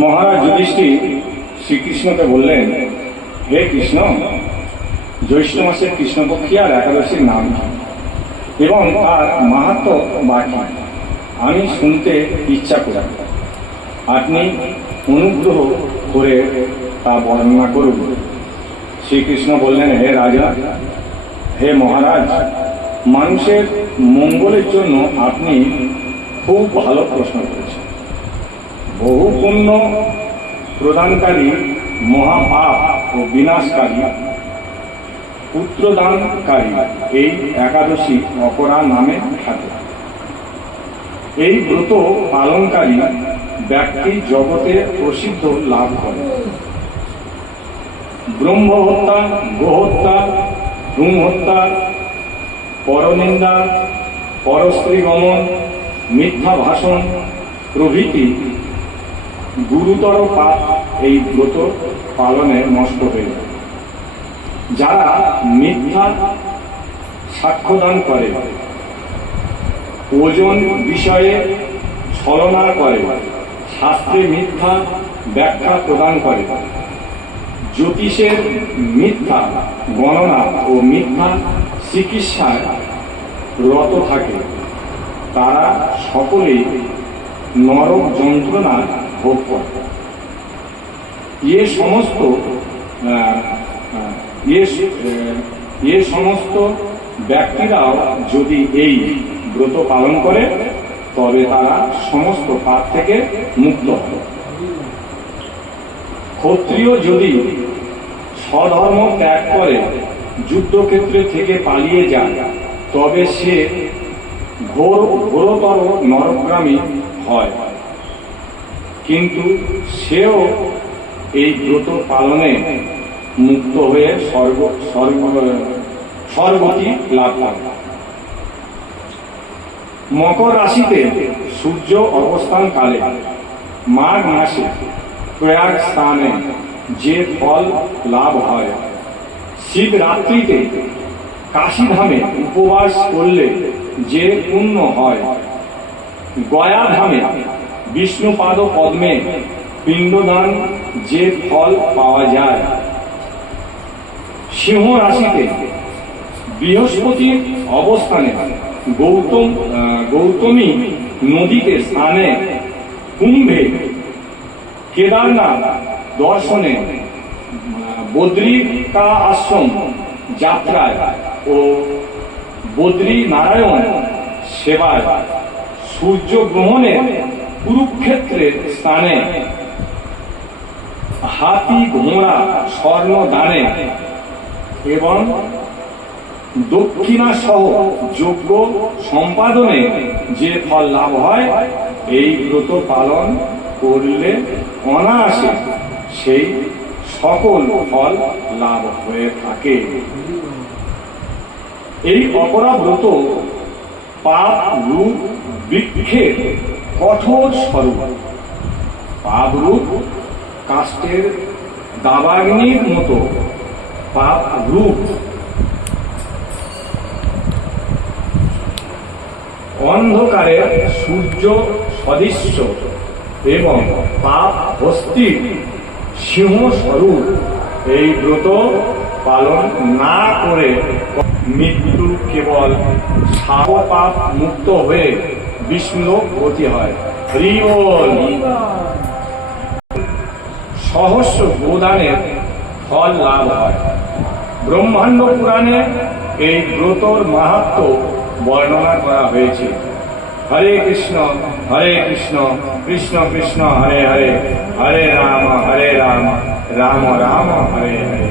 মহারাজ যুধিষ্ঠির শ্রীকৃষ্ণকে বললেন, হে কৃষ্ণ, জ্যৈষ্ঠ মাসের কৃষ্ণপক্ষী আর একাদশীর নাম কি এবং তার মাহাত্ম বাকি আমি শুনতে ইচ্ছা করি। আপনি অনুগ্রহ করে তা বর্ণনা করুন। শ্রীকৃষ্ণ বললেন, হে রাজা, হে মহারাজ, মানুষের মঙ্গলের জন্য আপনি খুব ভালো প্রশ্ন করেছেন। বহু পুণ্য প্রদানকারী, মহাপাপ ও বিনাশকারী, পুত্রদানকারী এই একাদশী অপরা নামে খ্যাত। এই ব্রত পালনকারী ব্যক্তি জগতে প্রসিদ্ধ লাভ করে। ব্রহ্মহত্যা, গোহত্যা, ভ্রূণহত্যা, পরনিন্দা, পরস্ত্রী গমন, মিথ্যা ভাষণ প্রভৃতি গুরুতর পাপ এই ব্রত পালনে নষ্ট হয়ে যায়। যারা মিথ্যা সাক্ষ্যদান করে, ওজন বিষয়ে ছলনা করে, শাস্ত্রে মিথ্যা ব্যাখ্যা প্রদান করে, জ্যোতিষের মিথ্যা গণনা ও মিথ্যা চিকিৎসায় রত থাকে, তারা সকলেই নরক যন্ত্রণা ভোগ করে। এ সমস্ত ব্যক্তিরাও যদি এই ব্রত পালন করে তবে তারা সমস্ত পাপ থেকে মুক্ত হবে। ক্ষত্রিয় যদি স্বধর্ম ত্যাগ করে যুদ্ধক্ষেত্রে থেকে পালিয়ে যায় তবে সে ঘোরতর নরকগামী হয়, কিন্তু সেও এই ব্রত পালনে মুক্ত হয়ে স্বর্গতি লাভ করে। মকর রাশিতে সূর্য অবস্থান কালে মাঘ মাসে প্রয়াগ স্থানে যে ফল লাভ হয়, শিবরাত্রিতে কাশীধামে উপবাস করলে যে পুণ্য হয়, গয়া ধামে বিষ্ণুপাদ পদ্মে পিণ্ডদান যে ফল পাওয়া যায়, সিংহ রাশিতে বৃহস্পতির অবস্থানে গৌতমী নদীতে স্নানে, কুম্ভে কেদারনাথ দর্শনে, বদ্রিকা আশ্রম যাত্রায় ও বদ্রী নারায়ণ সেবায়, সূর্যগ্রহণে কুরুক্ষেত্রের স্থানে, হাতি ঘোড়া স্বর্ণ দানে এবং দক্ষিণা সহ যজ্ঞ সম্পাদনে যে ফল লাভ হয়, এই ব্রত পালন করলে অনায়াসে সেই সকল ফল লাভ হয়ে থাকে। এই অপরা ব্রত পাপ রূপ বৃক্ষের কঠোর স্বরূপ। পাপ রূপ কাষ্ঠের দাবাগ্নির মতো পাপ রূপ। অন্ধকারে সূর্য সদৃশ্য এবং পাপ হস্তির সিংহ স্বরূপ। এই ব্রত পালন না করে মৃত্যু কেবল পাপ মুক্ত হয়ে বিষ্ণুলোক গতি হয়। হরি বল। সহস্র গোদানের ফল লাভ হয়। ব্রহ্মাণ্ড পুরাণে এই ব্রতর মাহাত্ম্য বর্ণনা করা হয়েছে। হরে কৃষ্ণ কৃষ্ণ কৃষ্ণ হরে হরে, হরে রাম রাম রাম হরে হরে।